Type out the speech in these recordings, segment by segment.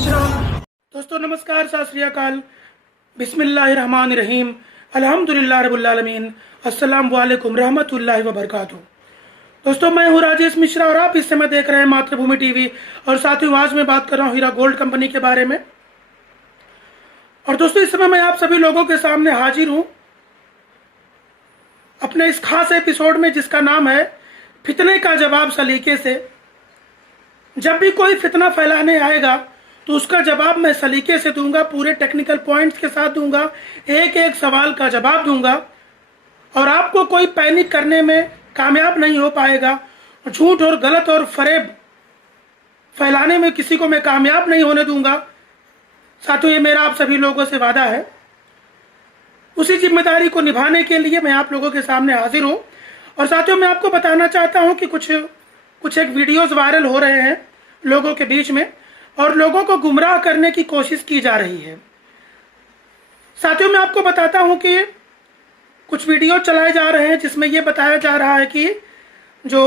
मिश्रा। दोस्तों नमस्कार, सत श्री अकाल, बिस्मिल्लाहिर्रहमानिर्रहीम, अल्हम्दुलिल्लाह रब्बिल आलमीन, अस्सलामु अलैकुम रहमतुल्लाहि व बरकातुहू। दोस्तों मैं हूँ राजेश मिश्रा और आप इस समय देख रहे हैं मातृभूमि टीवी। और साथियों आज मैं बात कर रहा हूँ हीरा गोल्ड कंपनी के बारे में। और दोस्तों इस समय मैं आप सभी लोगों के सामने हाजिर हूँ अपने इस खास एपिसोड में जिसका नाम है फितने का जवाब सलीके से। जब भी कोई फितना फैलाने आएगा तो उसका जवाब मैं सलीके से दूंगा, पूरे टेक्निकल पॉइंट्स के साथ दूंगा, एक एक सवाल का जवाब दूंगा और आपको कोई पैनिक करने में कामयाब नहीं हो पाएगा। झूठ और गलत और फरेब फैलाने में किसी को मैं कामयाब नहीं होने दूंगा। साथियों ये मेरा आप सभी लोगों से वादा है। उसी जिम्मेदारी को निभाने के लिए मैं आप लोगों के सामने हाजिर हूँ। और साथियों मैं आपको बताना चाहता हूँ कि कुछ एक वीडियोस वायरल हो रहे हैं लोगों के बीच में और लोगों को गुमराह करने की कोशिश की जा रही है। साथियों मैं आपको बताता हूँ कि कुछ वीडियो चलाए जा रहे हैं जिसमें यह बताया जा रहा है कि जो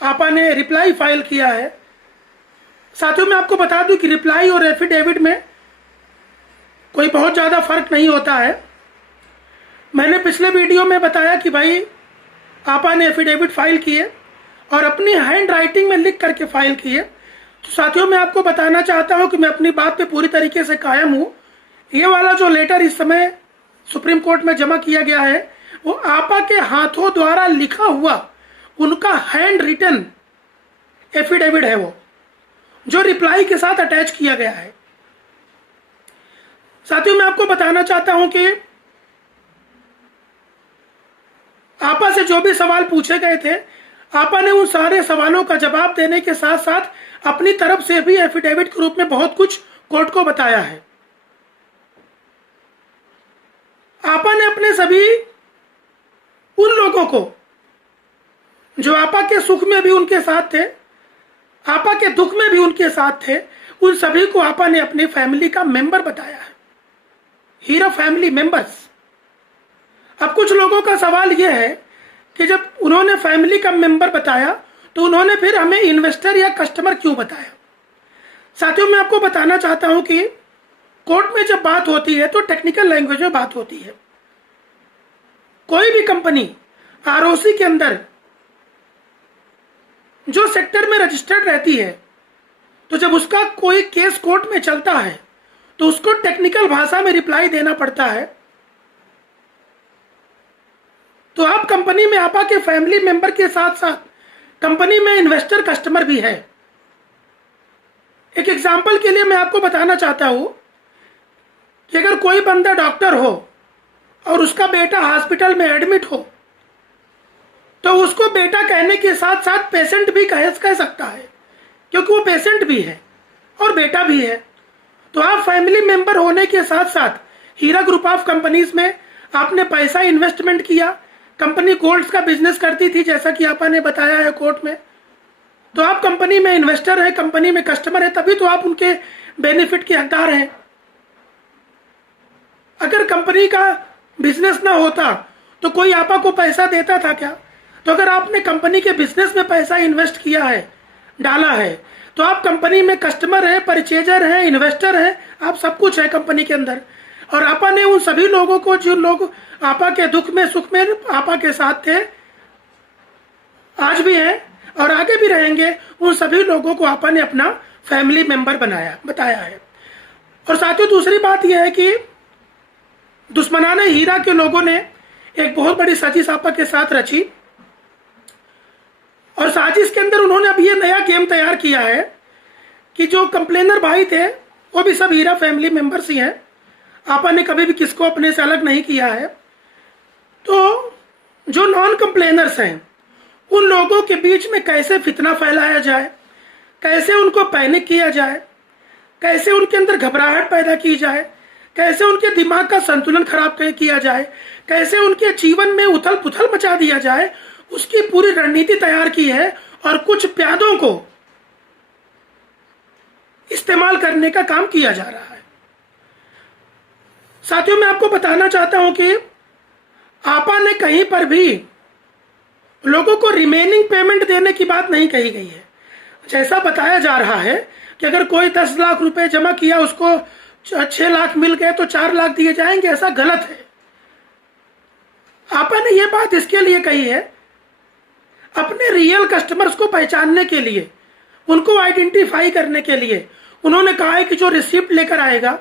आपा ने रिप्लाई फाइल किया है। साथियों मैं आपको बता दूं कि रिप्लाई और एफिडेविट में कोई बहुत ज़्यादा फर्क नहीं होता है। मैंने पिछले वीडियो में बताया कि भाई आपा ने एफिडेविट फाइल किए और अपनी हैंड राइटिंग में लिख करके फाइल किए। तो साथियों मैं आपको बताना चाहता हूं कि मैं अपनी बात पे पूरी तरीके से कायम हूं। ये वाला जो लेटर इस समय सुप्रीम कोर्ट में जमा किया गया है वो आपा के हाथों द्वारा लिखा हुआ उनका हैंड रिटन एफिडेविट है, वो जो रिप्लाई के साथ अटैच किया गया है। साथियों मैं आपको बताना चाहता हूं कि आपा से जो भी सवाल पूछे गए थे आपा ने उन सारे सवालों का जवाब देने के साथ साथ अपनी तरफ से भी एफिडेविट के रूप में बहुत कुछ कोर्ट को बताया है। आपा ने अपने सभी उन लोगों को जो आपा के सुख में भी उनके साथ थे, आपा के दुख में भी उनके साथ थे, उन सभी को आपा ने अपनी फैमिली का मेंबर बताया है, हीरा फैमिली मेंबर्स। अब कुछ लोगों का सवाल यह है कि जब उन्होंने फैमिली का मेंबर बताया तो उन्होंने फिर हमें इन्वेस्टर या कस्टमर क्यों बताया। साथियों मैं आपको बताना चाहता हूं कि कोर्ट में जब बात होती है तो टेक्निकल लैंग्वेज में बात होती है। कोई भी कंपनी आरओसी के अंदर जो सेक्टर में रजिस्टर्ड रहती है तो जब उसका कोई केस कोर्ट में चलता है तो उसको टेक्निकल भाषा में रिप्लाई देना पड़ता है। तो आप कंपनी में आपा के फैमिली मेंबर के साथ साथ कंपनी में इन्वेस्टर कस्टमर भी है। एक एग्जांपल के लिए मैं आपको बताना चाहता हूं कि अगर कोई बंदा डॉक्टर हो और उसका बेटा हॉस्पिटल में एडमिट हो तो उसको बेटा कहने के साथ साथ पेशेंट भी कह सकता है, क्योंकि वो पेशेंट भी है और बेटा भी है। तो आप फैमिली मेंबर होने के साथ साथ हीरा ग्रुप ऑफ कंपनीज में आपने पैसा इन्वेस्टमेंट किया। कंपनी गोल्ड्स का बिजनेस करती थी जैसा कि आपा ने बताया है कोर्ट में। तो आप कंपनी में इन्वेस्टर है, कंपनी में कस्टमर है, तभी तो आप उनके बेनिफिट के हकदार हैं। अगर कंपनी का बिजनेस ना होता तो कोई आपा को पैसा देता था क्या? तो अगर आपने कंपनी के बिजनेस में पैसा इन्वेस्ट किया है, डाला है, तो आप कंपनी में कस्टमर है, परचेजर है, इन्वेस्टर है, आप सब कुछ है कंपनी के अंदर। और आपा ने उन सभी लोगों को जो लोग आपा के दुख में सुख में आपा के साथ थे, आज भी हैं और आगे भी रहेंगे, उन सभी लोगों को आपा ने अपना फैमिली मेंबर बताया है। और साथियों दूसरी बात यह है कि दुश्मनाने हीरा के लोगों ने एक बहुत बड़ी साजिश आपा के साथ रची और साजिश के अंदर उन्होंने अब ये नया गेम तैयार किया है कि जो कंप्लेनर भाई थे वो भी सब हीरा फैमिली मेंबर्स ही हैं। आपा ने कभी भी किसको अपने से अलग नहीं किया है। तो जो नॉन कंप्लेनर्स हैं उन लोगों के बीच में कैसे फितना फैलाया जाए, कैसे उनको पैनिक किया जाए, कैसे उनके अंदर घबराहट पैदा की जाए, कैसे उनके दिमाग का संतुलन खराब किया जाए, कैसे उनके जीवन में उथल पुथल मचा दिया जाए, उसकी पूरी रणनीति तैयार की है और कुछ प्यादों को इस्तेमाल करने का काम किया जा रहा है। साथियों मैं आपको बताना चाहता हूं कि आपा ने कहीं पर भी लोगों को रिमेनिंग पेमेंट देने की बात नहीं कही गई है। जैसा बताया जा रहा है कि अगर कोई 10 लाख रुपए जमा किया उसको 6 लाख मिल गए तो 4 लाख दिए जाएंगे, ऐसा गलत है। आपने ये बात इसके लिए कही है, अपने रियल कस्टमर्स को पहचानने के लिए, उनको आइडेंटिफाई करने के लिए। उन्होंने कहा है कि जो रिसिप्ट लेकर आएगा,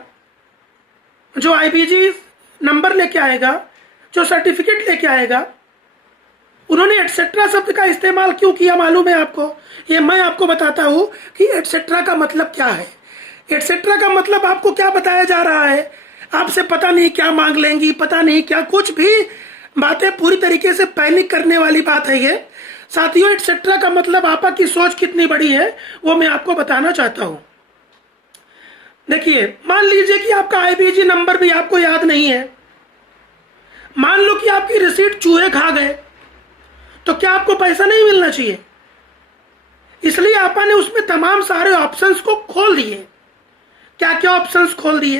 जो आईबीजी नंबर लेके आएगा, जो सर्टिफिकेट लेके आएगा, उन्होंने एटसेट्रा शब्द का इस्तेमाल क्यों किया मालूम है आपको? ये मैं आपको बताता हूं कि एटसेट्रा का मतलब क्या है। एटसेट्रा का मतलब आपको क्या बताया जा रहा है, आपसे पता नहीं क्या मांग लेंगी, पता नहीं क्या, कुछ भी बातें पूरी तरीके से पैनिक करने वाली बात है ये साथियों। एटसेट्रा का मतलब आपकी सोच कितनी बड़ी है वो मैं आपको बताना चाहता हूं। देखिए, मान लीजिए कि आपका आईबीजी नंबर भी आपको याद नहीं है, मान लो कि आपकी रिसीट चूहे खा गए, तो क्या आपको पैसा नहीं मिलना चाहिए? इसलिए आपने उसमें तमाम सारे ऑप्शंस को खोल दिए। क्या क्या ऑप्शंस खोल दिए?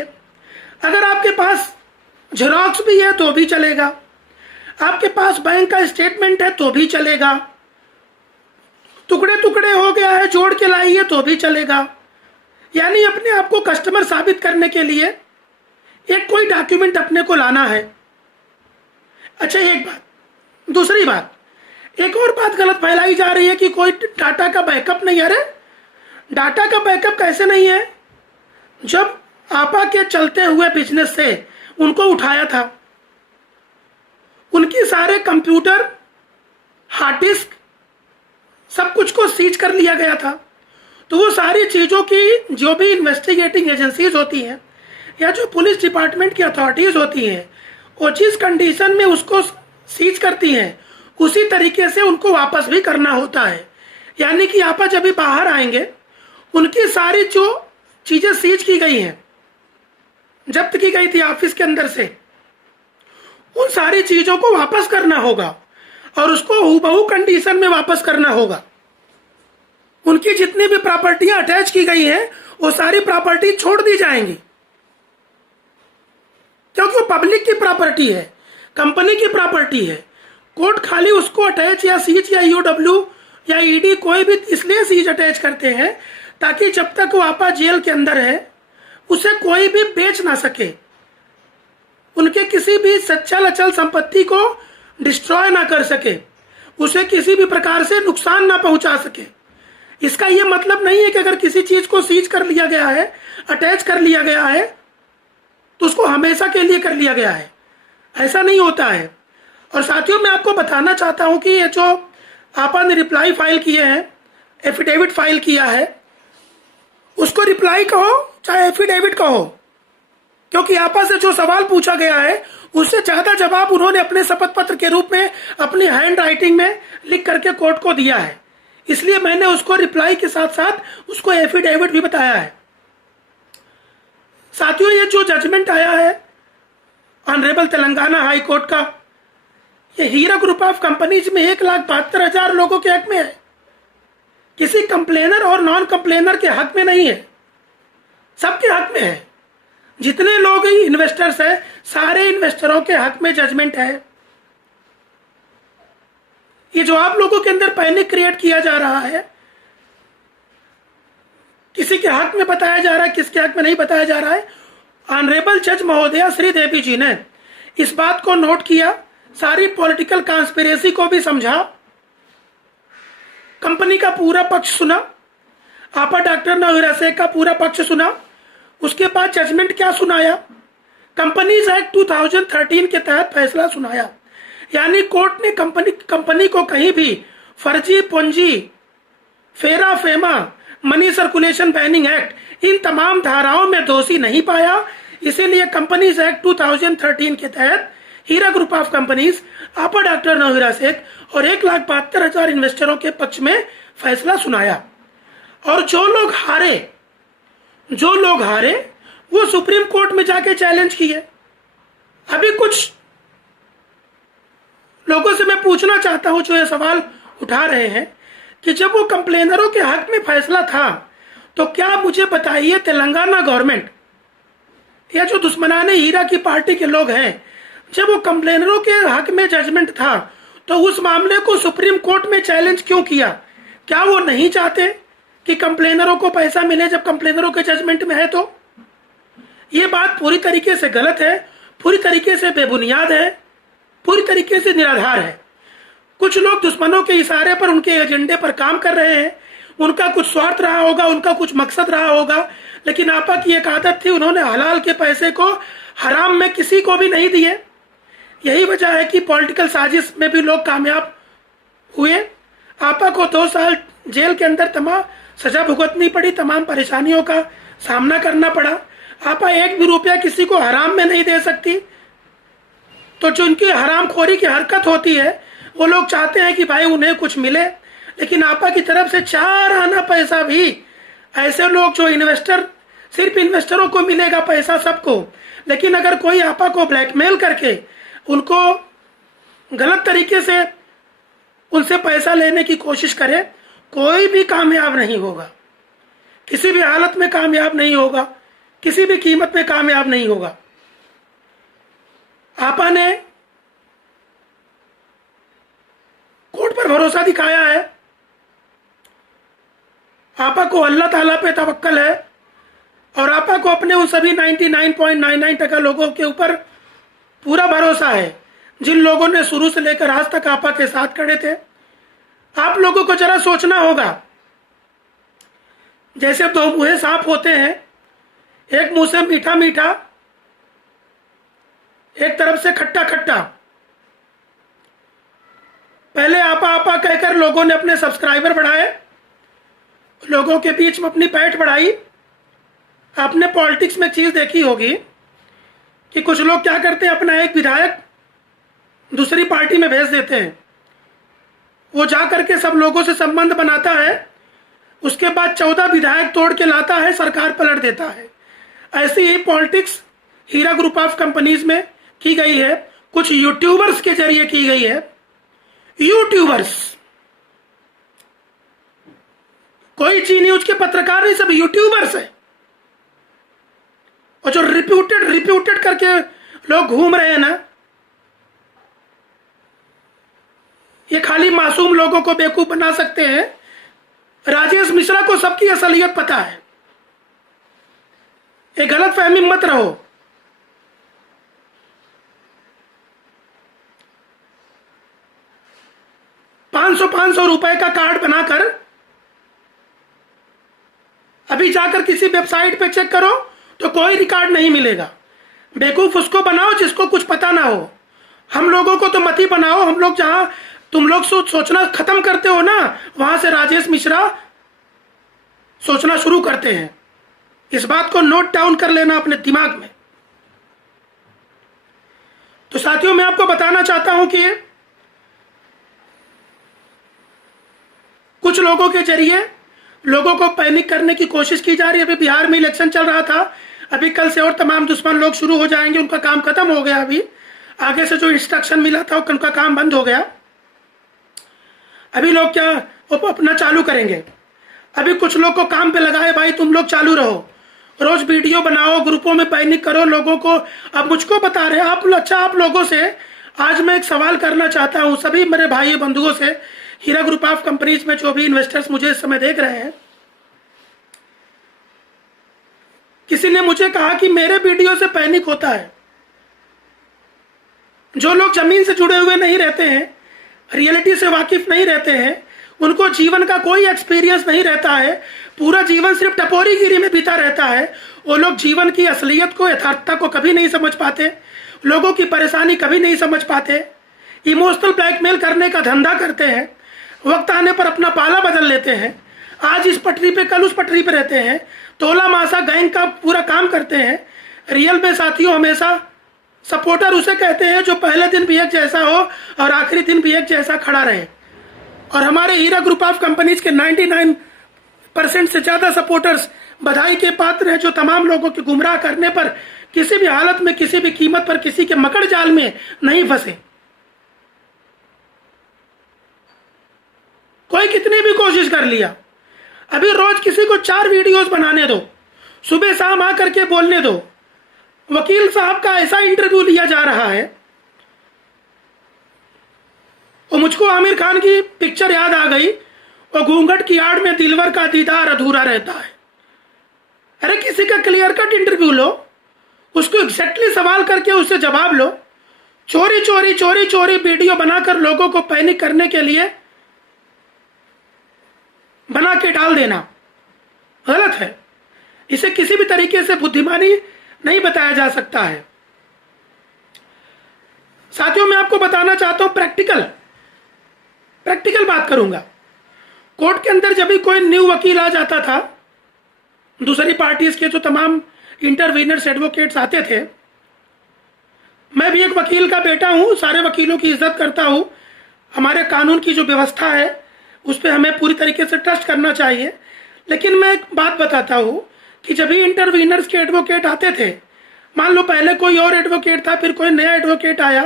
अगर आपके पास जेरॉक्स भी है तो भी चलेगा, आपके पास बैंक का स्टेटमेंट है तो भी चलेगा, टुकड़े टुकड़े हो गया है जोड़ के लाइए तो भी चलेगा। यानी अपने आप को कस्टमर साबित करने के लिए एक कोई डॉक्यूमेंट अपने को लाना है। अच्छा, एक बात। दूसरी बात, एक और बात गलत फैलाई जा रही है कि कोई डाटा का बैकअप नहीं है। अरे डाटा का बैकअप कैसे नहीं है? जब आपा के चलते हुए बिजनेस से उनको उठाया था, उनकी सारे कंप्यूटर, हार्ड डिस्क, सब कुछ को सीज कर लिया गया था। तो वो सारी चीजों की जो भी इन्वेस्टिगेटिंग एजेंसीज होती हैं या जो पुलिस डिपार्टमेंट की अथॉरिटीज होती हैं, वो जिस कंडीशन में उसको सीज करती हैं उसी तरीके से उनको वापस भी करना होता है। यानी कि आपा जब भी बाहर आएंगे, उनकी सारी जो चीजें सीज की गई हैं, जब्त की गई थी ऑफिस के अंदर से, उन सारी चीजों को वापस करना होगा और उसको हूबहू कंडीशन में वापस करना होगा। उनकी जितनी भी प्रॉपर्टियां अटैच की गई हैं वो सारी प्रॉपर्टी छोड़ दी जाएंगी, क्योंकि वो पब्लिक की प्रॉपर्टी है, कंपनी की प्रॉपर्टी है। कोर्ट खाली उसको अटैच या सीज या यूडब्ल्यू या ईडी कोई भी इसलिए सीज अटैच करते हैं ताकि जब तक वो आपा जेल के अंदर है उसे कोई भी बेच ना सके, उनके किसी भी सच्चल अचल संपत्ति को डिस्ट्रॉय ना कर सके, उसे किसी भी प्रकार से नुकसान ना पहुंचा सके। इसका यह मतलब नहीं है कि अगर किसी चीज को सीज कर लिया गया है, अटैच कर लिया गया है, तो उसको हमेशा के लिए कर लिया गया है, ऐसा नहीं होता है। और साथियों, मैं आपको बताना चाहता हूं कि ये जो आपा ने रिप्लाई फाइल किए हैं, एफिडेविट फाइल किया है, उसको रिप्लाई कहो चाहे एफिडेविट कहो, क्योंकि आपा से जो सवाल पूछा गया है उससे ज्यादा जवाब उन्होंने अपने शपथ पत्र के रूप में अपनी हैंड राइटिंग में लिख करके कोर्ट को दिया है। इसलिए मैंने उसको रिप्लाई के साथ साथ उसको एफिडेविट भी बताया है। साथियों, ये जो जजमेंट आया है ऑनरेबल तेलंगाना हाई कोर्ट का, ये हीरा ग्रुप ऑफ कंपनीज में 1,72,000 लोगों के हक में है, किसी कंप्लेनर और नॉन कंप्लेनर के हक में नहीं है, सबके हक में है। जितने लोग इन्वेस्टर्स हैं सारे इन्वेस्टरों के हक में जजमेंट है। ये जो आप लोगों के अंदर पैनिक क्रिएट किया जा रहा है, किसी के हक में बताया जा रहा है, किसके हक में नहीं बताया जा रहा है, ऑनरेबल जज महोदया श्री देवी जी ने इस बात को नोट किया, सारी पॉलिटिकल कॉन्स्पिरेसी को भी समझा, कंपनी का पूरा पक्ष सुना, आपा डॉक्टर नवीरा शेख का पूरा पक्ष सुना। उसके बाद जजमेंट क्या सुनाया? कंपनीज एक्ट 2013 के तहत फैसला सुनाया। यानी कोर्ट ने कंपनी को कहीं भी फर्जी पूंजी, FERA FEMA, money circulation banning act, इन तमाम धाराओं में दोषी नहीं पाया। इसीलिए कंपनीज एक्ट 2013 के तहत हीरा ग्रुप ऑफ कंपनीज, आपा डॉक्टर नवीरा शेख और 1,72,000 इन्वेस्टरों के पक्ष में फैसला सुनाया। और जो लोग हारे वो सुप्रीम कोर्ट में जाके चैलेंज किए। अभी कुछ लोगों से मैं पूछना चाहता हूं जो ये सवाल उठा रहे हैं कि जब वो कंप्लेनरों के हक में फैसला था तो क्या मुझे बताइए, तेलंगाना गवर्नमेंट या जो दुश्मनाने हीरा की पार्टी के लोग हैं, जब वो कंप्लेनरों के हक में जजमेंट था तो उस मामले को सुप्रीम कोर्ट में चैलेंज क्यों किया? क्या वो नहीं चाहते कि कंप्लेनरों को पैसा मिले जब कंप्लेनरों के जजमेंट में है। तो ये बात पूरी तरीके से गलत है, पूरी तरीके से बेबुनियाद है, पूरी तरीके से निराधार है। कुछ लोग दुश्मनों के इशारे पर उनके एजेंडे पर काम कर रहे हैं। उनका कुछ स्वार्थ रहा होगा, उनका कुछ मकसद रहा होगा, लेकिन आपा की एक आदत थी, उन्होंने हलाल के पैसे को हराम में किसी को भी नहीं दिए। यही वजह है कि पॉलिटिकल साजिश में भी लोग कामयाब हुए। आपा को 2 साल जेल के अंदर तमाम सजा भुगतनी पड़ी, तमाम परेशानियों का सामना करना पड़ा। आपा 1 भी रुपया किसी को हराम में नहीं दे सकती। तो जो उनकी हरामखोरी की हरकत होती है, वो लोग चाहते हैं कि भाई उन्हें कुछ मिले, लेकिन आपा की तरफ से 4 आना पैसा भी ऐसे लोग जो इन्वेस्टर, सिर्फ इन्वेस्टरों को मिलेगा पैसा सबको, लेकिन अगर कोई आपा को ब्लैकमेल करके उनको गलत तरीके से उनसे पैसा लेने की कोशिश करे, कोई भी कामयाब नहीं होगा, किसी भी हालत में कामयाब नहीं होगा, किसी भी कीमत में कामयाब नहीं होगा। आपा ने कोर्ट पर भरोसा दिखाया है। आपा को अल्लाह ताला पे तवक्कल है और आपा को अपने उन सभी 99.99% लोगों के ऊपर पूरा भरोसा है जिन लोगों ने शुरू से लेकर आज तक आपा के साथ खड़े थे। आप लोगों को जरा सोचना होगा, जैसे 2 मुंहे सांप होते हैं, एक मुंह से मीठा मीठा, एक तरफ से खट्टा खट्टा। पहले आपा आपा कहकर लोगों ने अपने सब्सक्राइबर बढ़ाए, लोगों के बीच में अपनी पैठ बढ़ाई। आपने पॉलिटिक्स में चीज देखी होगी कि कुछ लोग क्या करते हैं, अपना एक विधायक दूसरी पार्टी में भेज देते हैं, वो जा करके सब लोगों से संबंध बनाता है, उसके बाद 14 विधायक तोड़ के लाता है, सरकार पलट देता है। ऐसी ही politics Heera group of companies में की गई है, कुछ यूट्यूबर्स के जरिए की गई है। यूट्यूबर्स, कोई जी न्यूज के पत्रकार नहीं, सब यूट्यूबर्स है। और जो रिप्यूटेड करके लोग घूम रहे हैं ना, ये खाली मासूम लोगों को बेवकूफ बना सकते हैं। राजेश मिश्रा को सबकी असलियत पता है, ये गलत फहमी मत रहो। ₹500 रुपए का कार्ड बनाकर अभी जाकर किसी वेबसाइट पे चेक करो तो कोई रिकॉर्ड नहीं मिलेगा। बेवकूफ उसको बनाओ जिसको कुछ पता ना हो। हम लोगों को तो मत ही बनाओ। हम लोग जहां तुम लोग सोचना खत्म करते हो ना, वहां से राजेश मिश्रा सोचना शुरू करते हैं। इस बात को नोट डाउन कर लेना अपने दिमाग में। तो साथियों, मैं आपको बताना चाहता हूं कि कुछ लोगों के जरिए लोगों को पैनिक करने की कोशिश की जा रही है। अभी बिहार में इलेक्शन चल रहा था, अभी कल से और तमाम दुश्मन लोग शुरू हो जाएंगे। उनका काम खत्म हो गया, अभी आगे से जो इंस्ट्रक्शन मिला था उनका काम बंद हो गया। अभी लोग क्या अपना चालू करेंगे। अभी कुछ लोग को काम पे लगाए, भाई तुम लोग चालू रहो, रोज वीडियो बनाओ, ग्रुपों में पैनिक करो लोगों को। अब मुझको बता रहे आप, अच्छा आप लोगों से आज मैं एक सवाल करना चाहता हूं, सभी मेरे भाई बंधुओं से, हीरा ग्रुप ऑफ कंपनीज में जो भी इन्वेस्टर्स मुझे इस समय देख रहे हैं। किसी ने मुझे कहा कि मेरे वीडियो से पैनिक होता है। जो लोग जमीन से जुड़े हुए नहीं रहते हैं, रियलिटी से वाकिफ नहीं रहते हैं, उनको जीवन का कोई एक्सपीरियंस नहीं रहता है, पूरा जीवन सिर्फ टपोरीगिरी में बीता रहता है, वो लोग जीवन की असलियत को, यथार्थता को कभी नहीं समझ पाते, लोगों की परेशानी कभी नहीं समझ पाते, इमोशनल ब्लैकमेल करने का धंधा करते हैं, वक्त आने पर अपना पाला बदल लेते हैं, आज इस पटरी पे कल उस पटरी पे रहते हैं, तोला मासा गैंग का पूरा काम करते हैं। रियल में साथियों, हमेशा सपोर्टर उसे कहते हैं जो पहले दिन भी एक जैसा हो और आखिरी दिन भी एक जैसा खड़ा रहे। और हमारे हीरा ग्रुप ऑफ कंपनीज के 99% से ज्यादा सपोर्टर्स बधाई के पात्र हैं, जो तमाम लोगों के गुमराह करने पर किसी भी हालत में, किसी भी कीमत पर किसी के मकड़ जाल में नहीं फंसे। कोई कितनी भी कोशिश कर लिया, अभी रोज किसी को 4 वीडियोस बनाने दो, सुबह शाम आकर के बोलने दो। वकील साहब का ऐसा इंटरव्यू लिया जा रहा है, और मुझको आमिर खान की पिक्चर याद आ गई। और घूंघट की आड़ में दिलवर का दीदार अधूरा रहता है। अरे किसी का क्लियर कट इंटरव्यू लो, उसको एग्जैक्टली सवाल करके उससे जवाब लो। चोरी चोरी चोरी चोरी वीडियो बनाकर लोगों को पैनिक करने के लिए बना के डाल देना गलत है। इसे किसी भी तरीके से बुद्धिमानी नहीं बताया जा सकता है। साथियों, मैं आपको बताना चाहता हूं प्रैक्टिकल बात करूंगा। कोर्ट के अंदर जब भी कोई न्यू वकील आ जाता था, दूसरी पार्टीज के जो तमाम इंटरवीनर्स एडवोकेट्स आते थे, मैं भी एक वकील का बेटा हूं, सारे वकीलों की इज्जत करता हूं। हमारे कानून की जो व्यवस्था है उस पर हमें पूरी तरीके से ट्रस्ट करना चाहिए। लेकिन मैं एक बात बताता हूं कि जब भी इंटरवीनर्स के एडवोकेट आते थे, मान लो पहले कोई और एडवोकेट था, फिर कोई नया एडवोकेट आया,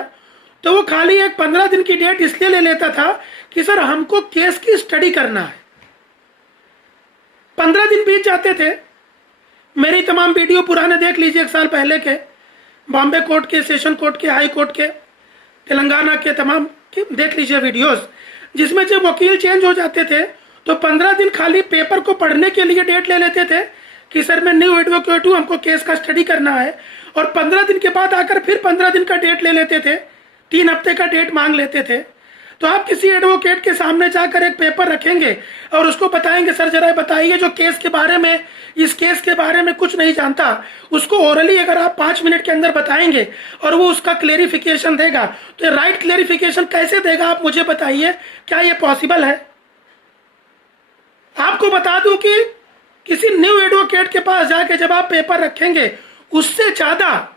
तो वो खाली एक 15 दिन की डेट इसलिए ले लेता था कि सर हमको केस की स्टडी करना है। 15 दिन बीत जाते थे। मेरी तमाम वीडियो पुराने देख लीजिए, 1 साल पहले के, बॉम्बे कोर्ट के, सेशन कोर्ट के, हाई कोर्ट के, तेलंगाना के, तमाम के देख लीजिए वीडियोस, जिसमें जब वकील चेंज हो जाते थे तो 15 दिन खाली पेपर को पढ़ने के लिए डेट ले लेते थे कि सर मैं न्यू एडवोकेट हूं, हमको केस का स्टडी करना है। और 15 दिन के बाद आकर फिर 15 दिन का डेट ले लेते थे, 3 हफ्ते का डेट मांग लेते थे। तो आप किसी एडवोकेट के सामने जाकर एक पेपर रखेंगे और उसको बताएंगे, सर जरा बताइए जो केस के बारे में, इस केस के बारे में कुछ नहीं जानता, उसको ओरली अगर आप 5 मिनट के अंदर बताएंगे और वो उसका क्लेरिफिकेशन देगा, तो राइट क्लेरिफिकेशन कैसे देगा आप मुझे बताइए, क्या ये पॉसिबल है? आपको बता दूं कि किसी न्यू एडवोकेट के पास जाके जब आप पेपर रखेंगे, उससे ज्यादा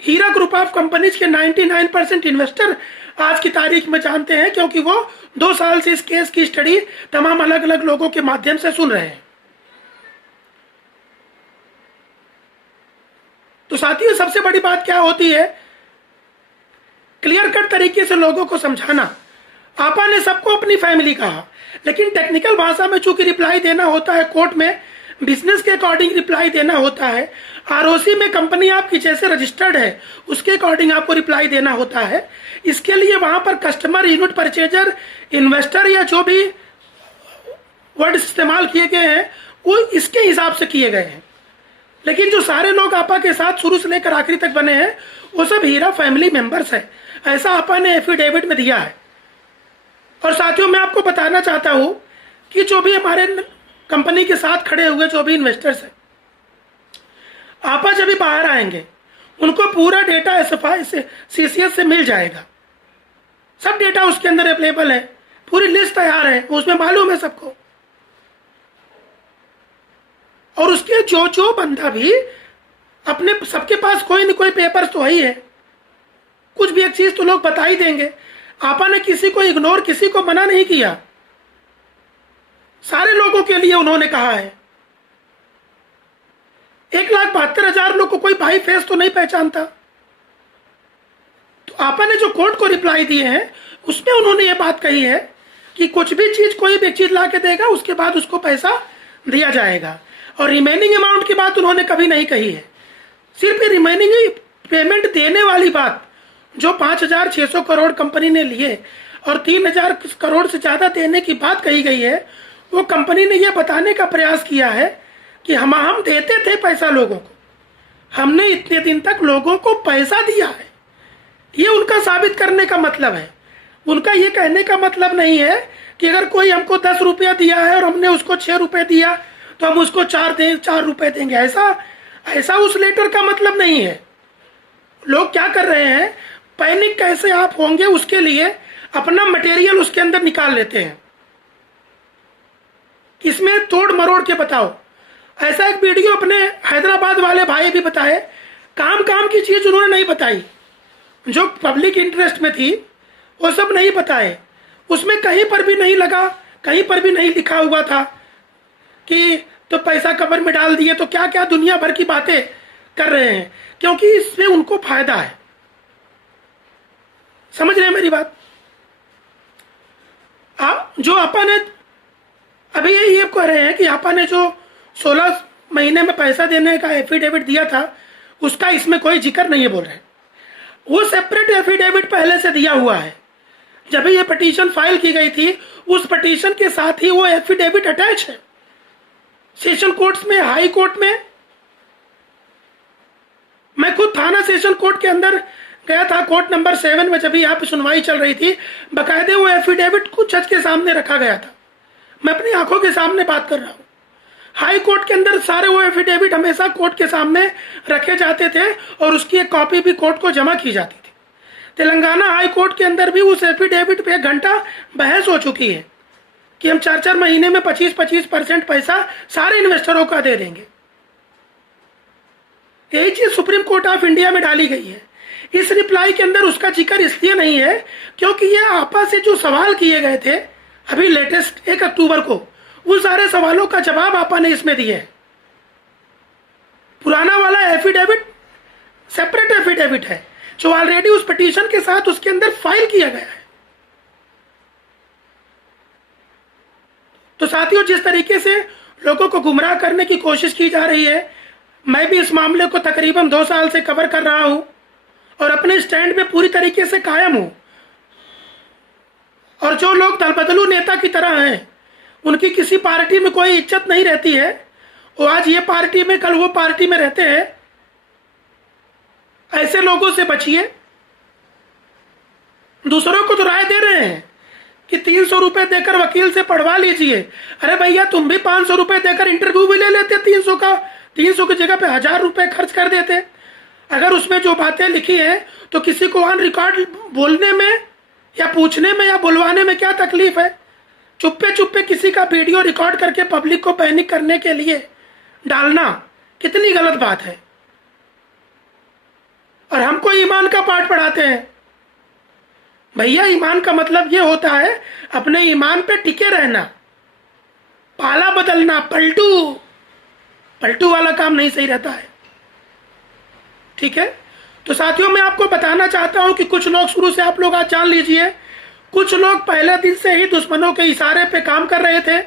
हीरा ग्रुप ऑफ कंपनीज के 99% इन्वेस्टर आज की तारीख में जानते हैं, क्योंकि वो 2 साल से इस केस की स्टडी तमाम अलग अलग लोगों के माध्यम से सुन रहे हैं। तो साथियों, सबसे बड़ी बात क्या होती है? क्लियर कट तरीके से लोगों को समझाना। आपा ने सबको अपनी फैमिली कहा, लेकिन टेक्निकल भाषा में चूंकि रिप्लाई देना होता है, कोर्ट में बिजनेस के अकॉर्डिंग रिप्लाई देना होता है, आरओसी में कंपनी आपकी जैसे रजिस्टर्ड है उसके अकॉर्डिंग आपको रिप्लाई देना होता है। इसके लिए वहां पर कस्टमर, यूनिट परचेजर, इन्वेस्टर या जो भी वर्ड इस्तेमाल किए गए हैं वो इसके हिसाब से किए गए हैं। लेकिन जो सारे लोग आपा के साथ शुरू से लेकर आखिरी तक बने हैं वो सब हीरा फैमिली मेंबर्स है, ऐसा आपा ने एफिडेविट में दिया है। और साथियों, मैं आपको बताना चाहता हूं कि जो भी हमारे कंपनी के साथ खड़े हुए जो भी इन्वेस्टर्स हैं, आपा जब भी बाहर आएंगे उनको पूरा डेटा एसएफआई से, सीसीएस से मिल जाएगा। सब डेटा उसके अंदर अवेलेबल है, पूरी लिस्ट तैयार है, उसमें मालूम है सबको। और उसके जो बंदा भी अपने, सबके पास कोई न कोई पेपर तो ही है, कुछ भी एक चीज तो लोग बता ही देंगे। आपा ने किसी को इग्नोर, किसी को मना नहीं किया, सारे लोगों के लिए उन्होंने कहा है। 1,72,000 लोग को कोई भाई फेस तो नहीं पहचानता। तो आपा ने जो कोर्ट को रिप्लाई दिए हैं उसमें उन्होंने ये बात कही है कि कुछ भी चीज, कोई भी चीज ला के देगा उसके बाद उसको पैसा दिया जाएगा। और रिमेनिंग अमाउंट की बात उन्होंने कभी नहीं कही है। सिर्फ रिमेनिंग पेमेंट देने वाली बात, जो 5,600 करोड़ कंपनी ने लिए और 3,000 करोड़ से ज्यादा देने की बात कही गई है, वो कंपनी ने यह बताने का प्रयास किया है कि हम देते थे पैसा लोगों को, हमने इतने दिन तक लोगों को पैसा दिया है। ये उनका साबित करने का मतलब है। उनका ये कहने का मतलब नहीं है कि अगर कोई हमको 10 रुपया दिया है और हमने उसको 6 रुपए दिया तो हम उसको 4 रुपए देंगे, ऐसा उस लेटर का मतलब नहीं है। लोग क्या कर रहे हैं, पैनिक कैसे आप होंगे उसके लिए अपना मटेरियल उसके अंदर निकाल लेते हैं, इसमें तोड़ मरोड़ के बताओ। ऐसा एक वीडियो अपने हैदराबाद वाले भाई भी बताए, काम की चीज उन्होंने नहीं बताई, जो पब्लिक इंटरेस्ट में थी वो सब नहीं बताए। उसमें कहीं पर भी नहीं लगा, कहीं पर भी नहीं लिखा हुआ था कि तो पैसा कबर में डाल दिए, तो क्या क्या दुनिया भर की बातें कर रहे हैं, क्योंकि इससे उनको फायदा है। समझ रहे हैं मेरी बात? आप जो आपा ने अभी ये कह रहे हैं कि आपा ने जो 16 महीने में पैसा देने का एफिडेविट दिया था उसका इसमें कोई जिक्र नहीं है बोल रहे। वो सेपरेट एफिडेविट पहले से दिया हुआ है। जब ये पिटीशन फाइल की गई थी, उस पिटीशन के साथ ही वो एफिडेविट अटैच है सेशन कोर्ट्स में, हाई कोर्ट में। मैं खुद थाना सेशन कोर्ट के अंदर गया था, कोर्ट नंबर 7 में, जब यहाँ पे सुनवाई चल रही थी, बकायदे वो एफिडेविट को जज के सामने रखा गया था। मैं अपनी आंखों के सामने बात कर रहा हूँ। हाई कोर्ट के अंदर सारे वो एफिडेविट हमेशा कोर्ट के सामने रखे जाते थे और उसकी एक कॉपी भी कोर्ट को जमा की जाती थी। तेलंगाना हाई कोर्ट के अंदर भी उस एफिडेविट पे 1 घंटा बहस हो चुकी है कि हम 4-4 महीने में 25% पैसा सारे इन्वेस्टरों का दे देंगे। यही चीज सुप्रीम कोर्ट ऑफ इंडिया में डाली गई है। इस रिप्लाई के अंदर उसका जिक्र इसलिए नहीं है क्योंकि ये आपा से जो सवाल किए गए थे अभी लेटेस्ट 1 अक्टूबर को, उन सारे सवालों का जवाब आपा ने इसमें दिया है। पुराना वाला एफिडेविट सेपरेट एफिडेविट है जो ऑलरेडी उस पिटीशन के साथ उसके अंदर फाइल किया गया है। तो साथियों, जिस तरीके से लोगों को गुमराह करने की कोशिश की जा रही है, मैं भी इस मामले को तकरीबन 2 साल से कवर कर रहा हूं और अपने स्टैंड में पूरी तरीके से कायम हूं। और जो लोग दलबदलू नेता की तरह हैं, उनकी किसी पार्टी में कोई इज्जत नहीं रहती है। वो आज ये पार्टी में, कल वो पार्टी में रहते हैं। ऐसे लोगों से बचिए। दूसरों को तो राय दे रहे हैं कि 300 रुपए देकर वकील से पढ़वा लीजिए। अरे भैया, तुम भी 500 रुपए देकर इंटरव्यू भी ले लेते। 300 की जगह पे 1000 रुपए खर्च कर देते। अगर उसमें जो बातें लिखी हैं तो किसी को ऑन रिकॉर्ड बोलने में या पूछने में या बुलवाने में क्या तकलीफ है? चुप्पे चुप्पे किसी का वीडियो रिकॉर्ड करके पब्लिक को पैनिक करने के लिए डालना कितनी गलत बात है। और हमको ईमान का पाठ पढ़ाते हैं। भैया, ईमान का मतलब ये होता है अपने ईमान पे टिके रहना। पाला बदलना, पलटू वाला काम नहीं सही रहता है। ठीक है, तो साथियों, मैं आपको बताना चाहता हूं कि कुछ लोग, शुरू से आप लोग आज जान लीजिए, कुछ लोग पहले दिन से ही दुश्मनों के इशारे पे काम कर रहे थे।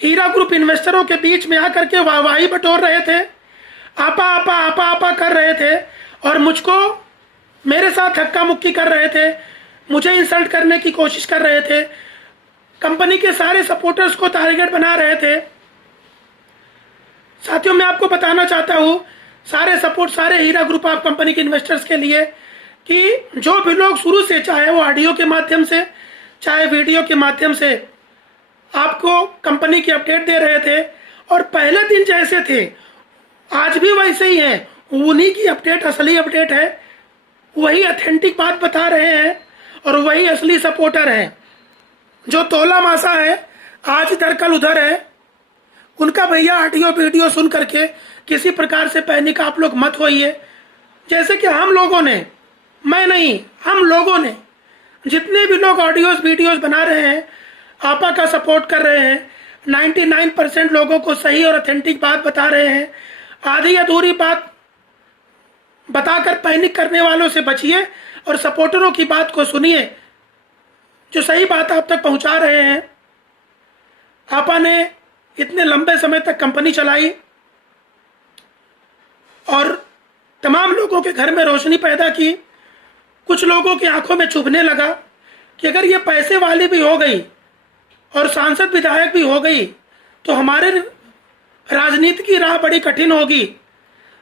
हीरा ग्रुप इन्वेस्टरों के बीच में आकर के वाहवाही बटोर रहे थे, आपा आपा आपा आपा कर रहे थे और मुझको, मेरे साथ हक्का मुक्की कर रहे थे, मुझे इंसल्ट करने की कोशिश कर रहे थे, कंपनी के सारे सपोर्टर्स को टारगेट बना रहे थे। साथियों, मैं आपको बताना चाहता हूं, सारे हीरा ग्रुप ऑफ कंपनी के इन्वेस्टर्स के लिए, कि जो भी लोग शुरू से, चाहे वो ऑडियो के माध्यम से, चाहे वीडियो के माध्यम से आपको कंपनी की अपडेट दे रहे थे और पहले दिन जैसे थे आज भी वैसे ही हैं, उन्हीं की अपडेट असली अपडेट है। वही ऑथेंटिक बात बता रहे हैं और वही असली सपोर्टर हैं। जो तोला मासा है, आज इधर कल उधर है, उनका भैया ऑडियो वीडियो सुन करके किसी प्रकार से पैनिक आप लोग मत होइए। जैसे कि हम लोगों ने, मैं नहीं, हम लोगों ने, जितने भी लोग ऑडियोज वीडियोज बना रहे हैं, आपा का सपोर्ट कर रहे हैं, 99% लोगों को सही और ऑथेंटिक बात बता रहे हैं। आधी अधूरी बात बताकर पैनिक करने वालों से बचिए और सपोर्टरों की बात को सुनिए जो सही बात आप तक पहुंचा रहे हैं। आपा ने इतने लंबे समय तक कंपनी चलाई और तमाम लोगों के घर में रोशनी पैदा की। कुछ लोगों की आंखों में चुभने लगा कि अगर ये पैसे वाली भी हो गई और सांसद विधायक भी हो गई तो हमारे राजनीति की राह बड़ी कठिन होगी।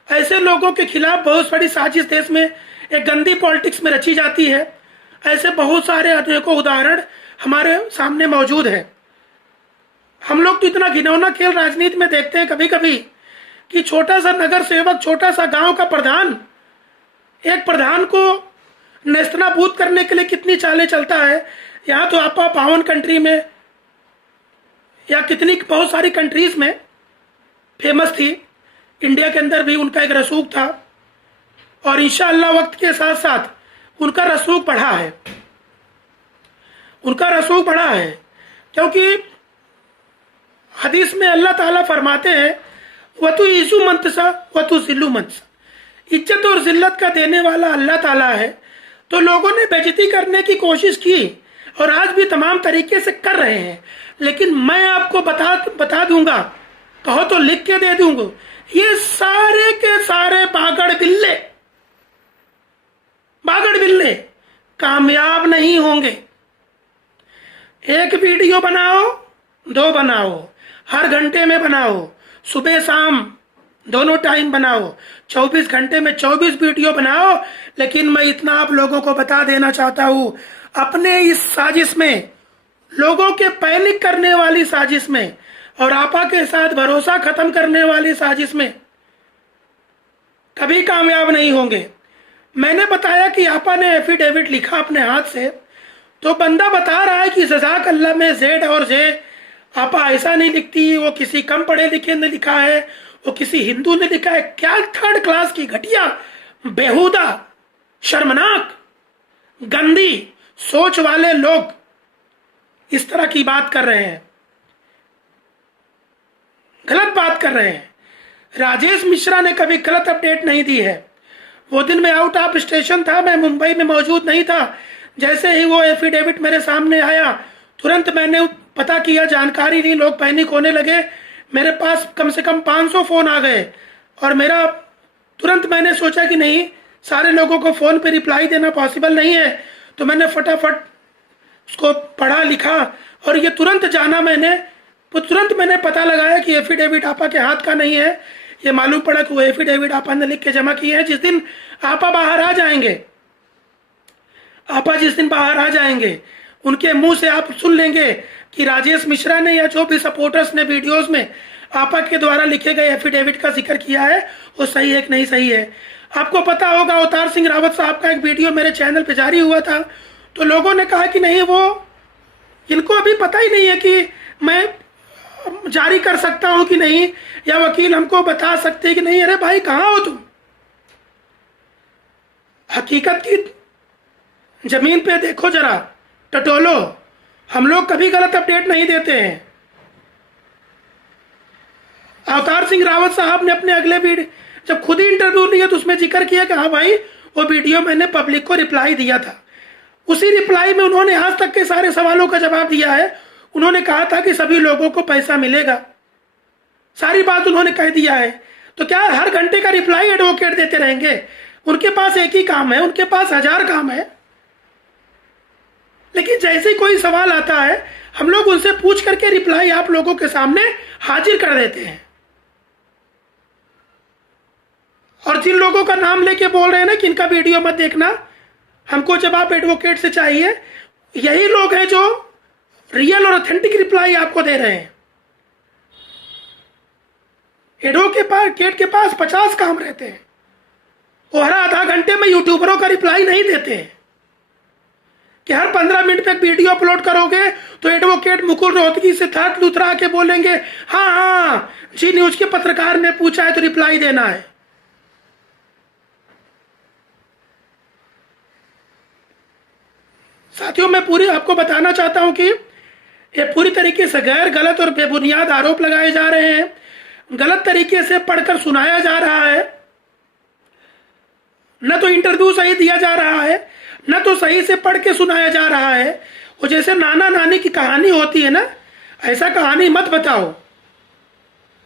ऐसे लोगों के खिलाफ बहुत बड़ी साजिश देश में एक गंदी पॉलिटिक्स में रची जाती है। ऐसे बहुत सारे अनेकों उदाहरण हमारे सामने मौजूद है। हम लोग तो इतना घिनौना खेल राजनीति में देखते हैं कभी कभी कि छोटा सा नगर सेवक, छोटा सा गांव का प्रधान, एक प्रधान को नेस्तनाबूद करने के लिए कितनी चालें चलता है। यहाँ तो आपा पावन कंट्री में या कितनी बहुत सारी कंट्रीज में फेमस थी। इंडिया के अंदर भी उनका एक रसूख था और इंशाअल्लाह वक्त के साथ साथ उनका रसूख बढ़ा है। उनका रसूख बढ़ा है क्योंकि हदीस में अल्लाह ताला फरमाते हैं, वतु ईजू मंतसा वतु जिल्लू मंतसा, इज्जत और जिल्लत का देने वाला अल्लाह ताला है। तो लोगों ने बेइज्जती करने की कोशिश की और आज भी तमाम तरीके से कर रहे हैं। लेकिन मैं आपको बता दूंगा, कहो तो लिख के दे दूंगा, ये सारे के सारे बागड़ बिल्ले कामयाब नहीं होंगे। एक वीडियो बनाओ, दो बनाओ, हर घंटे में बनाओ, सुबह शाम दोनों टाइम बनाओ, 24 घंटे में 24 वीडियो बनाओ। लेकिन मैं इतना आप लोगों को बता देना चाहता हूं, अपने इस साजिश में, लोगों के पैनिक करने वाली साजिश में और आपा के साथ भरोसा खत्म करने वाली साजिश में कभी कामयाब नहीं होंगे। मैंने बताया कि आपा ने एफिडेविट लिखा अपने हाथ से, तो बंदा बता रहा है कि जज़ाक अल्लाह में जेड और जे, आपा ऐसा नहीं लिखती, वो किसी कम पढ़े लिखे ने लिखा है, वो किसी हिंदू ने लिखा है। क्या थर्ड क्लास की घटिया, बेहुदा, शर्मनाक, गंदी सोच वाले लोग इस तरह की बात कर रहे हैं, गलत बात कर रहे हैं। राजेश मिश्रा ने कभी गलत अपडेट नहीं दी है। वो दिन मैं आउट ऑफ स्टेशन था, मैं मुंबई में मौजूद नहीं था। जैसे ही वो एफिडेविट मेरे सामने आया, तुरंत मैंने पता किया, जानकारी ली, लोग पैनिक होने लगे। मेरे पास कम से कम 500 फ़ोन आ गए और मेरा तुरंत मैंने सोचा कि नहीं, सारे लोगों को फ़ोन पे रिप्लाई देना पॉसिबल नहीं है। तो मैंने फटाफट उसको पढ़ा, लिखा और ये तुरंत जाना मैंने, तो तुरंत मैंने पता लगाया कि एफिडेविट आपा के हाथ का नहीं है। ये मालूम पड़ा कि वो एफिडेविट आपा ने लिख के जमा किए हैं। जिस दिन आपा बाहर आ जाएंगे, आपा जिस दिन बाहर आ जाएंगे, उनके मुंह से आप सुन लेंगे कि राजेश मिश्रा ने या जो भी सपोर्टर्स ने वीडियोस में आपा के द्वारा लिखे गए एफिडेविट का जिक्र किया है वो सही है कि नहीं सही है। आपको पता होगा, अवतार सिंह रावत साहब का एक वीडियो मेरे चैनल पे जारी हुआ था, तो लोगों ने कहा कि नहीं, वो इनको अभी पता ही नहीं है कि मैं जारी कर सकता हूं कि नहीं, या वकील हमको बता सकते हैं कि नहीं। अरे भाई, कहाँ हो तुम? हकीकत की जमीन पे देखो जरा, टटोलो। हम लोग कभी गलत अपडेट नहीं देते हैं। अवतार सिंह रावत साहब ने अपने अगले वीडियो, जब खुद ही इंटरव्यू लिया, तो उसमें जिक्र किया कि हाँ भाई, वो वीडियो मैंने पब्लिक को रिप्लाई दिया था। उसी रिप्लाई में उन्होंने आज तक के सारे सवालों का जवाब दिया है। उन्होंने कहा था कि सभी लोगों को पैसा मिलेगा, सारी बात उन्होंने कह दिया है। तो क्या हर घंटे का रिप्लाई एडवोकेट देते रहेंगे? उनके पास एक ही काम है, उनके पास 1000 काम है। लेकिन जैसे कोई सवाल आता है, हम लोग उनसे पूछ करके रिप्लाई आप लोगों के सामने हाजिर कर देते हैं। और जिन लोगों का नाम लेके बोल रहे हैं ना कि इनका वीडियो मत देखना, हमको जवाब एडवोकेट से चाहिए, यही लोग हैं जो रियल और ऑथेंटिक रिप्लाई आपको दे रहे हैं। एडवोकेट के पास 50 काम रहते हैं, वो हर आधा घंटे में यूट्यूबरों का रिप्लाई नहीं देते हैं कि हर 15 मिनट पे एक वीडियो अपलोड करोगे तो एडवोकेट मुकुल रोहतगी से सिद्धार्थ लूथरा के बोलेंगे हाँ हाँ जी न्यूज के पत्रकार ने पूछा है तो रिप्लाई देना है। साथियों, मैं पूरी आपको बताना चाहता हूं कि ये पूरी तरीके से गैर, गलत और बेबुनियाद आरोप लगाए जा रहे हैं। गलत तरीके से पढ़कर सुनाया जा रहा है, न तो इंटरव्यू सही दिया जा रहा है, न तो सही से पढ़ के सुनाया जा रहा है। वो जैसे नाना नानी की कहानी होती है ना, ऐसा कहानी मत बताओ।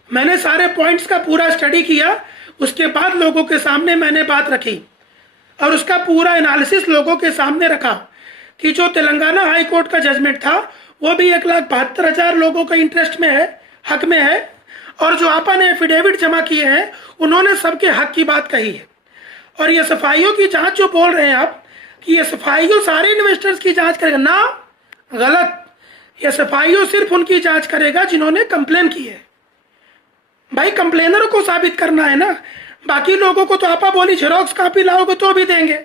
मैंने सारे पॉइंट्स का पूरा स्टडी किया, उसके बाद लोगों के सामने मैंने बात रखी और उसका पूरा एनालिसिस लोगों के सामने रखा कि जो तेलंगाना हाई कोर्ट का जजमेंट था वो भी 1,72,000 लोगों का इंटरेस्ट में है, हक में है, और जो आपा ने एफिडेविट जमा किए हैं उन्होंने सबके हक की बात कही है। और ये सफाइयों की जांच जो बोल रहे हैं आप कि ये सफाइयों सारे इन्वेस्टर्स की जांच करेगा, ना, गलत। ये सफाइयों सिर्फ उनकी जांच करेगा जिन्होंने कंप्लेन की है। भाई, कंप्लेनरों को साबित करना है ना, बाकी लोगों को तो आपा बोली जेरोक्स कॉपी लाओगे तो भी देंगे।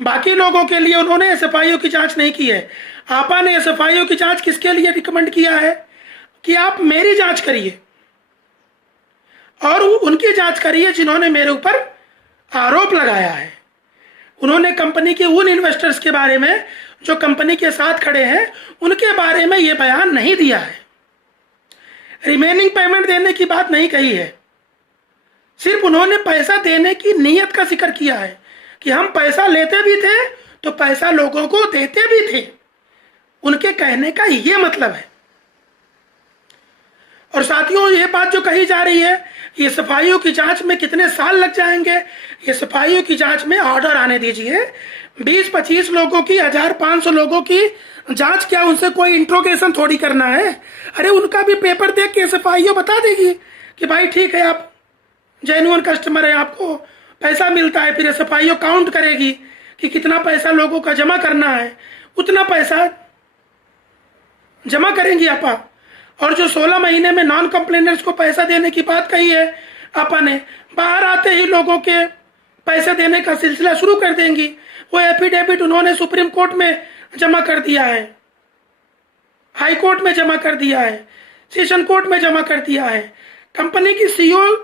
बाकी लोगों के लिए उन्होंने एसएफआईओ की जांच नहीं की है। आपा ने एसएफआईओ की जांच किसके लिए रिकमेंड किया है कि आप मेरी जांच करिए और उनकी जांच करिए जिन्होंने मेरे ऊपर आरोप लगाया है। उन्होंने कंपनी के उन इन्वेस्टर्स के बारे में जो कंपनी के साथ खड़े हैं उनके बारे में यह बयान नहीं दिया है, रिमेनिंग पेमेंट देने की बात नहीं कही है। सिर्फ उन्होंने पैसा देने की नीयत का जिक्र किया है कि हम पैसा लेते भी थे तो पैसा लोगों को देते भी थे। उनके कहने का ये मतलब है। और साथियों, ये बात जो कही जा रही है ये सफाइयों की जांच में कितने साल लग जाएंगे, ये सफाइयों की जांच में ऑर्डर आने दीजिए। 20-25 लोगों की, 1,500 लोगों की जांच क्या, उनसे कोई इंट्रोगेशन थोड़ी करना है। अरे उनका भी पेपर देख के एसएफआईओ बता देगी कि भाई ठीक है, आप जेन्युइन कस्टमर है, आपको पैसा मिलता है। फिर एसएफआईओ काउंट करेगी कि कितना पैसा लोगों का जमा करना है, उतना पैसा जमा करेंगी आपा। और जो 16 महीने में नॉन कंप्लेनर्स को पैसा देने की बात कही है आपा ने, बाहर आते ही लोगों के पैसे देने का सिलसिला शुरू कर देंगी। वो एफिडेविट उन्होंने सुप्रीम कोर्ट में जमा कर दिया है, हाई कोर्ट में जमा कर दिया है, सेशन कोर्ट में जमा कर दिया है। कंपनी की सीईओ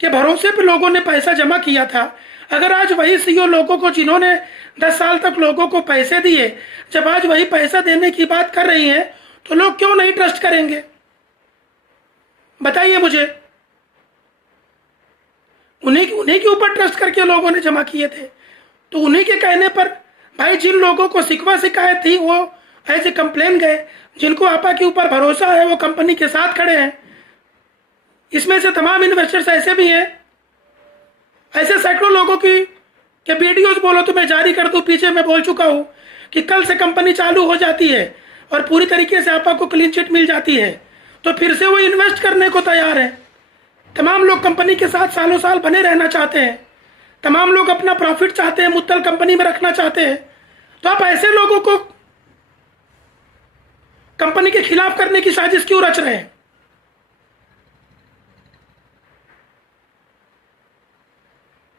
के भरोसे पे लोगों ने पैसा जमा किया था। अगर आज वही सीईओ लोगों को, जिन्होंने 10 साल तक लोगों को पैसे दिए, जब आज वही पैसा देने की बात कर रही हैं, तो लोग क्यों नहीं ट्रस्ट करेंगे? बताइए मुझे। उन्हीं के ऊपर ट्रस्ट करके लोगों ने जमा किए थे, तो उन्हीं के कहने पर भाई जिन लोगों को शिकवा शिकायत थी वो ऐसे कंप्लेन गए, जिनको आपा के ऊपर भरोसा है वो कंपनी के साथ खड़े हैं। इसमें से तमाम इन्वेस्टर्स ऐसे भी हैं, ऐसे सैकड़ों लोगों की के वीडियोस बोलो तो मैं जारी कर दूं, पीछे मैं बोल चुका हूं कि कल से कंपनी चालू हो जाती है और पूरी तरीके से आपा को क्लीन चिट मिल जाती है, तो फिर से वो इन्वेस्ट करने को तैयार है। तमाम लोग कंपनी के साथ सालों साल बने रहना चाहते हैं, तमाम लोग अपना प्रॉफिट चाहते हैं, मुद्दल कंपनी में रखना चाहते हैं। तो आप ऐसे लोगों को कंपनी के खिलाफ करने की साजिश क्यों रच रहे हैं?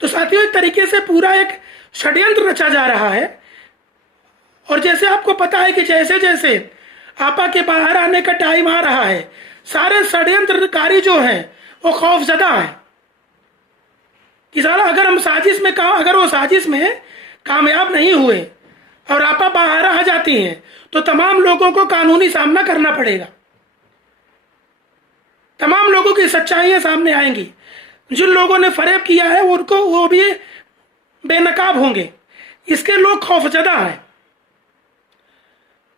तो साथियों, एक तरीके से पूरा एक षड्यंत्र रचा जा रहा है। और जैसे आपको पता है कि जैसे जैसे आपा के बाहर आने का टाइम आ रहा है, सारे षड्यंत्रकारी जो हैं वो खौफजदा है कि सारा अगर वो साजिश में कामयाब नहीं हुए और आपा बाहर आ जाती हैं, तो तमाम लोगों को कानूनी सामना करना पड़ेगा। तमाम लोगों की सच्चाइयां सामने आएंगी। जिन लोगों ने फरेब किया है वो भी बेनकाब होंगे। इसके लोग खौफजदा हैं।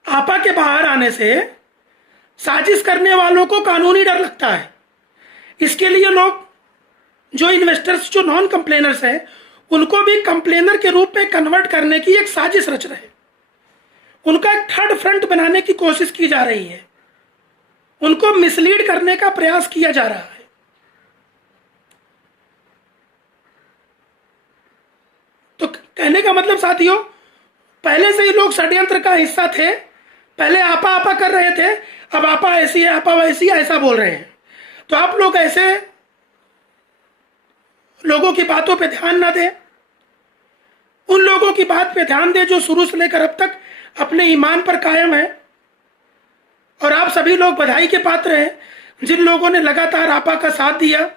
आपा के बाहर आने से साजिश करने वालों को कानूनी डर लगता है। इसके लिए लोग, जो इन्वेस्टर्स, जो नॉन कंप्लेनर्स हैं, उनको भी कंप्लेनर के रूप में कन्वर्ट करने की एक साजिश रच रहे हैं। उनका एक थर्ड फ्रंट बनाने की कोशिश की जा रही है, उनको मिसलीड करने का प्रयास किया जा रहा है। तो कहने का मतलब साथियों, पहले से ही लोग षड्यंत्र का हिस्सा थे। पहले आपा आपा कर रहे थे, अब आपा ऐसी है, आपा वैसी है, ऐसा बोल रहे हैं। तो आप लोग ऐसे लोगों की बातों पे ध्यान ना दें। उन लोगों की बात पे ध्यान दें जो शुरू से लेकर अब तक अपने ईमान पर कायम है। और आप सभी लोग बधाई के पात्र हैं, जिन लोगों ने लगातार आपा का साथ दिया,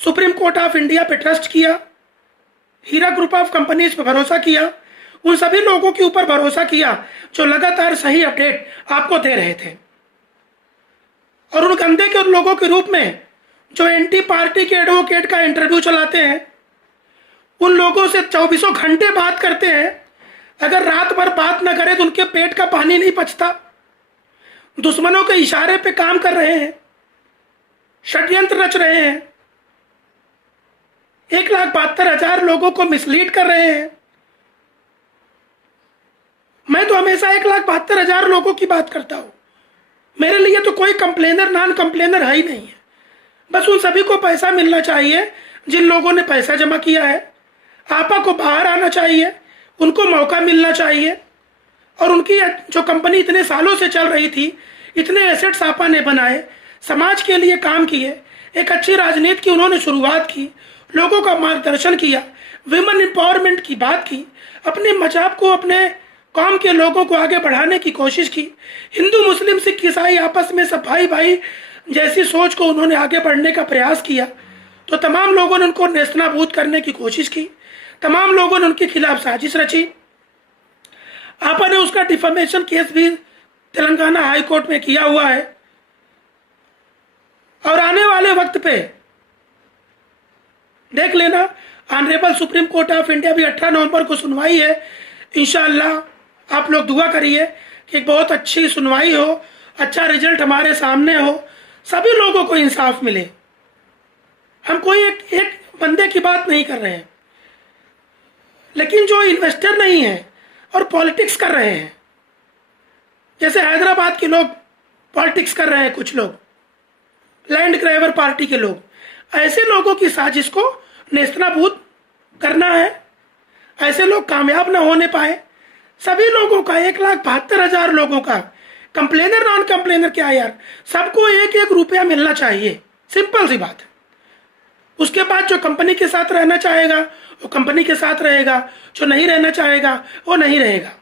सुप्रीम कोर्ट ऑफ इंडिया पे ट्रस्ट किया, हीरा ग्रुप ऑफ कंपनीज पे भरोसा किया। उन सभी लोगों के ऊपर भरोसा किया जो लगातार सही अपडेट आपको दे रहे थे। और उन गंदे के लोगों के रूप में जो एंटी पार्टी के एडवोकेट का इंटरव्यू चलाते हैं, उन लोगों से 24 घंटे बात करते हैं। अगर रात भर बात न करें तो उनके पेट का पानी नहीं पचता। दुश्मनों के इशारे पे काम कर रहे हैं, षड्यंत्र रच रहे हैं, 1,72,000 लोगों को मिसलीड कर रहे हैं। मैं तो हमेशा 1,72,000 लोगों की बात करता हूं। मेरे लिए तो कोई कंप्लेनर नॉन कंप्लेनर है ही नहीं है। बस उन सभी को पैसा मिलना चाहिए जिन लोगों ने पैसा जमा किया है। आपा को बाहर आना चाहिए, उनको मौका मिलना चाहिए। और उनकी जो कंपनी इतने सालों से चल रही थी, इतने एसेट्स आपा ने बनाए, समाज के लिए काम किए, एक अच्छी राजनीति की उन्होंने शुरुआत की, लोगों का मार्गदर्शन किया, विमेन एम्पावरमेंट की बात की, अपने मजाक को, अपने कौम के लोगों को आगे बढ़ाने की कोशिश की। हिंदू मुस्लिम सिख ईसाई आपस में सब भाई भाई जैसी सोच को उन्होंने आगे बढ़ने का प्रयास किया। तो तमाम लोगों ने उनको नेस्तनाबूद करने की कोशिश की, तमाम लोगों ने उनके खिलाफ साजिश रची। आपा ने उसका डिफेमेशन केस भी तेलंगाना हाई कोर्ट में किया हुआ है। और आने वाले वक्त पे देख लेना, honourable supreme court of India भी 18 नवंबर को सुनवाई है। इंशाअल्लाह आप लोग दुआ करिए कि एक बहुत अच्छी सुनवाई हो, अच्छा रिजल्ट हमारे सामने हो, सभी लोगों को इंसाफ मिले। हम कोई एक बंदे की बात नहीं कर रहे हैं, लेकिन जो इन्वेस्टर नहीं है और पॉलिटिक्स कर रहे हैं, जैसे हैदराबाद के लोग पॉलिटिक्स कर रहे हैं, कुछ लोग लैंड ग्रैबर पार्टी के लोग, ऐसे लोगों की साजिश को नेस्तनाबूद करना है। ऐसे लोग कामयाब ना होने पाए। सभी लोगों का 1,72,000 लोगों का, कंप्लेनर नॉन कंप्लेनर क्या यार, सबको 1-1 रुपया मिलना चाहिए, सिंपल सी बात है। उसके बाद जो कंपनी के साथ रहना चाहेगा वो कंपनी के साथ रहेगा, जो नहीं रहना चाहेगा वो नहीं रहेगा।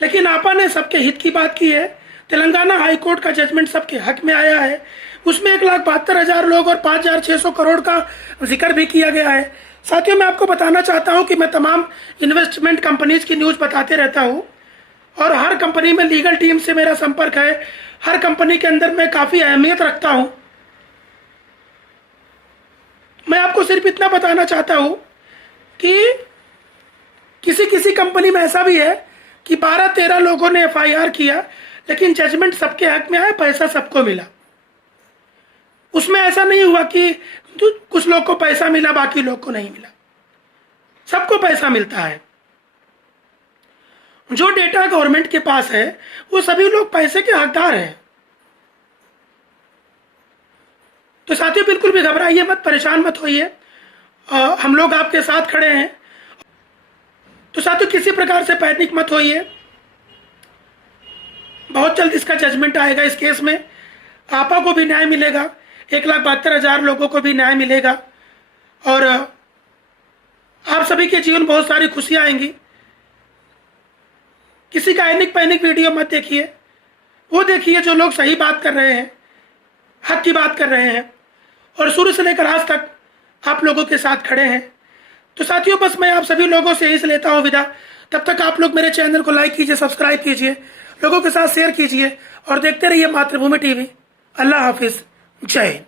लेकिन आपा ने सबके हित की बात की है। तेलंगाना हाई कोर्ट का जजमेंट सबके हक में आया है। उसमें 1,72,000 लोग और 5,600 करोड़ का जिक्र भी किया गया है। साथियों, मैं आपको बताना चाहता हूं कि मैं तमाम इन्वेस्टमेंट कंपनीज की न्यूज़ बताते रहता हूं और हर कंपनी में लीगल टीम से मेरा संपर्क है। हर कंपनी के अंदर मैं काफ़ी अहमियत रखता हूं। मैं आपको सिर्फ इतना बताना चाहता हूं कि किसी कंपनी में ऐसा भी है कि 12-13 लोगों ने FIR किया, लेकिन जजमेंट सबके हक में आया, पैसा सबको मिला। उसमें ऐसा नहीं हुआ कि कुछ लोग को पैसा मिला बाकी लोग को नहीं मिला, सबको पैसा मिलता है। जो डेटा गवर्नमेंट के पास है वो सभी लोग पैसे के हकदार हैं। तो साथियों, बिल्कुल भी घबराइए मत, परेशान मत होइए, हम लोग आपके साथ खड़े हैं। तो साथियों, किसी प्रकार से पैनिक मत होइए, बहुत जल्द इसका जजमेंट आएगा। इस केस में आपा को भी न्याय मिलेगा, 1,72,000 लोगों को भी न्याय मिलेगा और आप सभी के जीवन बहुत सारी खुशियां आएंगी। किसी का एनिक पैनिक वीडियो मत देखिए, वो देखिए जो लोग सही बात कर रहे हैं, हक की बात कर रहे हैं और शुरू से लेकर आज तक आप लोगों के साथ खड़े हैं। तो साथियों, बस मैं आप सभी लोगों से यही से लेता हूँ विदा। तब तक आप लोग मेरे चैनल को लाइक कीजिए, सब्सक्राइब कीजिए, लोगों के साथ शेयर कीजिए और देखते रहिए मातृभूमि टीवी। अल्लाह हाफिज, जय हिंद।